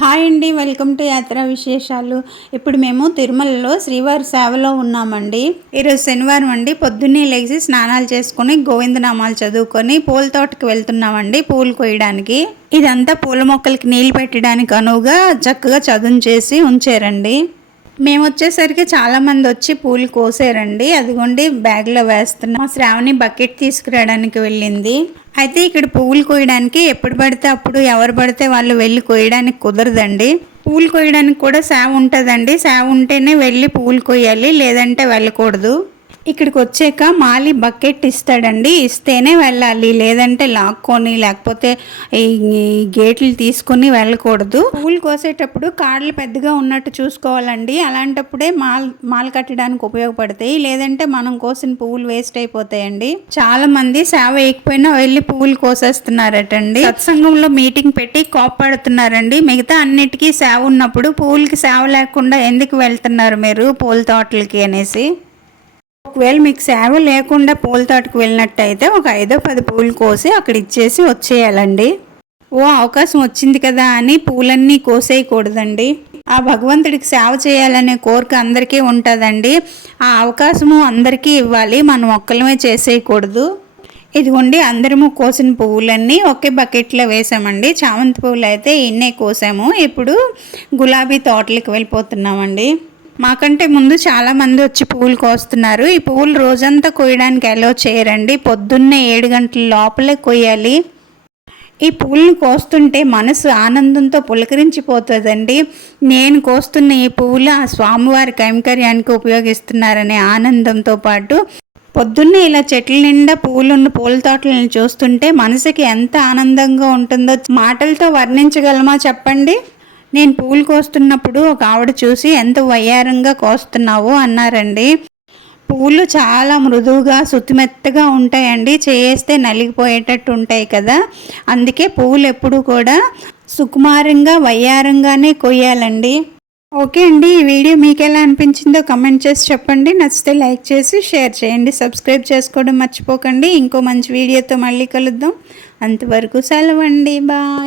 Hi అండి welcome to యాత్ర విశేషాలు. ఇప్పుడు మేము తిరుమలలో శ్రీవారి సేవలో ఉన్నామండి. ఈరోజు శనివారం అండి. పొద్దున్నే లేచి స్నానాలు చేసుకుని గోవిందనామాలు చదువుకొని పూల తోటకి వెళ్తున్నామండి పూలు కోయడానికి. ఇదంతా పూల మొక్కలకి నీళ్ళు పెట్టడానికి అనువుగా చక్కగా చదును చేసి ఉంచారండి. మేము వచ్చేసరికి చాలామంది వచ్చి పూలు కోసారండి. అదిగోండి బ్యాగ్లో వేస్తున్నాం శ్రావణి బకెట్ తీసుకురావడానికి వెళ్ళింది. అయితే ఇక్కడ పువ్వులు కోయడానికి ఎప్పుడు పడితే అప్పుడు ఎవరు పడితే వాళ్ళు వెళ్ళి కోయడానికి కుదరదండి. పూలు కోయడానికి కూడా సేవ ఉంటుందండి. సేవ ఉంటేనే వెళ్ళి పూలు కోయాలి లేదంటే వెళ్ళకూడదు. ఇక్కడికి వచ్చాక మాలి బకెట్ ఇస్తాడండి. ఇస్తేనే వెళ్ళాలి. లేదంటే లాక్కొని లేకపోతే ఈ గేట్లు తీసుకొని వెళ్ళకూడదు. పూలు కోసేటప్పుడు కాళ్ళు పెద్దగా ఉన్నట్టు చూసుకోవాలండి. అలాంటప్పుడే మాల్ మాల్ కట్టడానికి ఉపయోగపడతాయి. లేదంటే మనం కోసిన పువ్వులు వేస్ట్ అయిపోతాయండి. చాలా మంది సేవ వేయకపోయినా వెళ్ళి పువ్వులు కోసేస్తున్నారటండి. సత్సంగంలో మీటింగ్ పెట్టి కోపడుతున్నారండి. మిగతా అన్నిటికీ సేవ ఉన్నప్పుడు పువ్వులకి సేవ లేకుండా ఎందుకు వెళ్తున్నారు మీరు పూల తోటలకి అనేసి? ఒకవేళ మీకు సేవ లేకుండా పూల తోటకు వెళ్ళినట్టయితే ఒక ఐదో పది పూలు కోసి అక్కడ ఇచ్చేసి వచ్చేయాలండి. ఓ అవకాశం వచ్చింది కదా అని పూలన్నీ కోసేయకూడదండి. ఆ భగవంతుడికి సేవ చేయాలనే కోరిక అందరికీ ఉంటుందండి. ఆ అవకాశము అందరికీ ఇవ్వాలి మనం ఒక్కలమే చేసేయకూడదు. ఇదిగోండి అందరము కోసిన పువ్వులన్నీ ఒకే బకెట్లో వేసామండి. చామంతి పువ్వులు అయితే ఇన్నే కోసాము. ఇప్పుడు గులాబీ తోటలకు వెళ్ళిపోతున్నామండి. మాకంటే ముందు చాలామంది వచ్చి పువ్వులు కోస్తున్నారు. ఈ పువ్వులు రోజంతా కోయడానికి అలో చేయరండి. పొద్దున్నే ఏడు గంటల లోపలే కొయ్యాలి. ఈ పువ్వులను కోస్తుంటే మనసు ఆనందంతో పులకరించిపోతుందండి. నేను కోస్తున్న ఈ పువ్వులు ఆ స్వామివారి కైంకర్యానికి ఉపయోగిస్తున్నారనే ఆనందంతో పాటు పొద్దున్నే ఇలా చెట్ల నిండా పువ్వులున్న పూల తోటలను చూస్తుంటే మనసుకి ఎంత ఆనందంగా ఉంటుందో మాటలతో వర్ణించగలమా చెప్పండి? నేను పూలు కోస్తున్నప్పుడు ఒక ఆవిడ చూసి ఎంత వయ్యారంగా కోస్తున్నావు? అన్నారండి. పువ్వులు చాలా మృదువుగా శుతిమెత్తగా ఉంటాయండి. చేస్తే నలిగిపోయేటట్టు ఉంటాయి కదా. అందుకే పువ్వులు ఎప్పుడు కూడా సుకుమారంగా వయ్యారంగానే కొయ్యాలండి. ఓకే అండి. ఈ వీడియో మీకు ఎలా అనిపించిందో కమెంట్ చేసి చెప్పండి. నచ్చితే లైక్ చేసి షేర్ చేయండి. సబ్స్క్రైబ్ చేసుకోవడం మర్చిపోకండి. ఇంకో మంచి వీడియోతో మళ్ళీ కలుద్దాం. అంతవరకు సెలవండి. బాయ్.